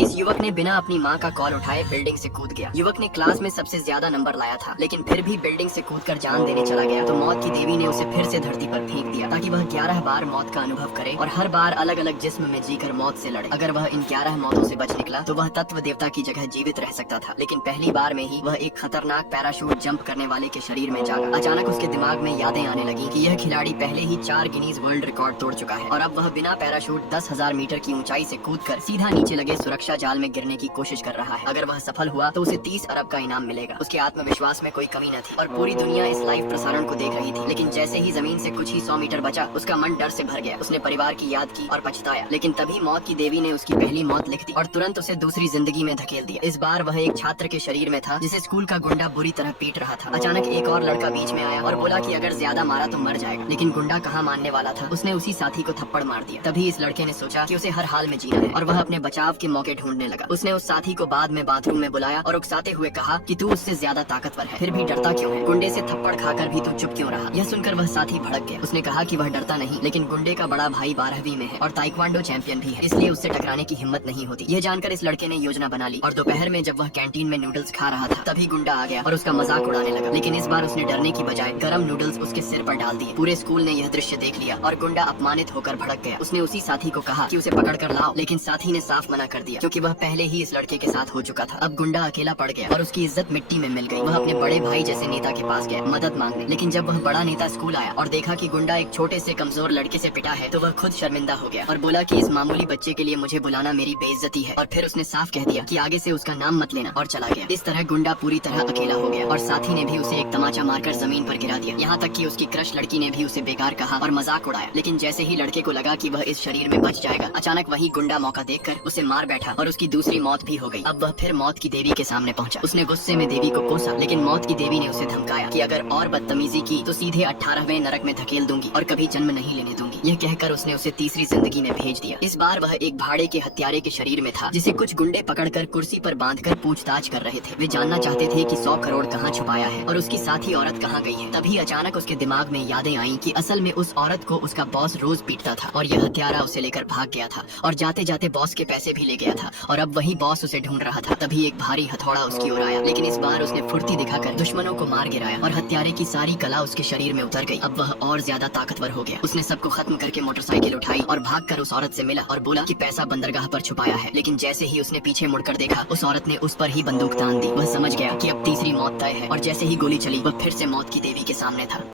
इस युवक ने बिना अपनी माँ का कॉल उठाए बिल्डिंग से कूद गया। युवक ने क्लास में सबसे ज्यादा नंबर लाया था, लेकिन फिर भी बिल्डिंग से कूदकर जान देने चला गया तो मौत की देवी ने उसे फिर से धरती पर फेंक दिया, ताकि वह 11 बार मौत का अनुभव करे और हर बार अलग अलग जिस्म में जीकर मौत से लड़े। अगर वह इन 11 मौतों से बच निकला तो वह तत्व देवता की जगह जीवित रह सकता था, लेकिन पहली बार में ही वह एक खतरनाक पैराशूट जंप करने वाले के शरीर में जागा। अचानक उसके दिमाग में यादें आने लगी कि यह खिलाड़ी पहले ही 4 गिनीज वर्ल्ड रिकॉर्ड तोड़ चुका है और अब वह बिना पैराशूट 10,000 मीटर की ऊंचाई से कूदकर सीधा नीचे लगे सुरक्षा जाल में गिरने की कोशिश कर रहा है। अगर वह सफल हुआ तो उसे 30 अरब का इनाम मिलेगा। उसके आत्मविश्वास में कोई कमी न थी और पूरी दुनिया इस लाइव प्रसारण को देख रही थी, लेकिन जैसे ही जमीन से कुछ ही 100 मीटर बचा उसका मन डर से भर गया। उसने परिवार की याद की और पछताया, लेकिन तभी मौत की देवी ने उसकी पहली मौत लिख दी और तुरंत उसे दूसरी जिंदगी में धकेल दिया। इस बार वह एक छात्र के शरीर में था जिसे स्कूल का गुंडा बुरी तरह पीट रहा था। अचानक एक और लड़का बीच में आया और बोला कि अगर ज्यादा मारा तो मर जाएगा, लेकिन गुंडा कहाँ मानने वाला था। उसने उसी साथी को थप्पड़ मार दिया। तभी इस लड़के ने सोचा कि उसे हर हाल में जीना है और वह अपने बचाव के मौके ढूंढने लगा। उसने उस साथी को बाद में बाथरूम में बुलाया और उकसाते हुए कहा कि तू उससे ज्यादा ताकतवर है, फिर भी डरता क्यों है? गुंडे से थप्पड़ खाकर भी तू चुप क्यों रहा? यह सुनकर वह साथी भड़क गया। उसने कहा कि वह डरता नहीं, लेकिन गुंडे का बड़ा भाई 12वीं में है और ताइक्वांडो चैंपियन भी है, इसलिए उससे टकराने की हिम्मत नहीं होती। यह जानकर इस लड़के ने योजना बना ली और दोपहर में जब वह कैंटीन में नूडल्स खा रहा था तभी गुंडा आ गया और उसका मजाक उड़ाने लगा, लेकिन इस बार उसने डरने की बजाय गरम नूडल्स उसके सिर पर डाल दिए। पूरे स्कूल ने यह दृश्य देख लिया और गुंडा अपमानित होकर भड़क गया। उसने उसी साथी को कहा कि उसे पकड़ कर लाओ, लेकिन साथी ने साफ मना कर दिया क्योंकि वह पहले ही इस लड़के के साथ हो चुका था। अब गुंडा अकेला पड़ गया और उसकी इज्जत मिट्टी में मिल गई। वह अपने बड़े भाई जैसे नेता के पास गया मदद मांगने, लेकिन जब वह बड़ा नेता स्कूल आया और देखा कि गुंडा एक छोटे से कमजोर लड़के से पिटा है तो वह खुद शर्मिंदा हो गया और बोला कि इस मामूली बच्चे के लिए मुझे बुलाना मेरी बेइज्जती है। और फिर उसने साफ कह दिया कि आगे से उसका नाम मत लेना और चला गया। इस तरह गुंडा पूरी तरह अकेला हो गया और साथी ने भी उसे एक तमाचा मारकर जमीन पर गिरा दिया। यहाँ तक कि उसकी क्रश लड़की ने भी उसे बेकार कहा और मजाक उड़ाया, लेकिन जैसे ही लड़के को लगा कि वह इस शरीर में बच जाएगा, अचानक वही गुंडा मौका देखकर उसे मार बैठा और उसकी दूसरी मौत भी हो गई। अब वह फिर मौत की देवी के सामने पहुंचा। उसने गुस्से में देवी को कोसा, लेकिन मौत की देवी ने उसे धमकाया कि अगर और बदतमीजी की तो सीधे 18वें नरक में धकेल दूंगी और कभी जन्म नहीं लेने दूंगी। यह कहकर उसने उसे तीसरी जिंदगी में भेज दिया। इस बार वह एक भाड़े के हत्यारे के शरीर में था जिसे कुछ गुंडे पकड़कर कुर्सी पर बांधकर पूछताछ कर रहे थे। वे जानना चाहते थे कि 100 करोड़ कहाँ छुपाया है और उसकी साथी औरत कहाँ गई है। तभी अचानक उसके दिमाग में यादें आई कि असल में उस औरत को उसका बॉस रोज पीटता था और यह हत्यारा उसे लेकर भाग गया था और जाते जाते बॉस के पैसे भी ले गया था और अब वही बॉस उसे ढूंढ रहा था। तभी एक भारी हथौड़ा उसकी ओर आया, लेकिन इस बार उसने फुर्ती दिखाकर दुश्मनों को मार गिराया और हत्यारे की सारी कला उसके शरीर में उतर गई। अब वह और ज्यादा ताकतवर हो गया। उसने सबको खत्म करके मोटरसाइकिल उठाई और भागकर उस औरत से मिला और बोला कि पैसा बंदरगाह पर छुपाया है, लेकिन जैसे ही उसने पीछे मुड़कर देखा उस औरत ने उस पर ही बंदूक तान दी। वह समझ गया कि अब तीसरी मौत तय है और जैसे ही गोली चली वह फिर से मौत की देवी के सामने था।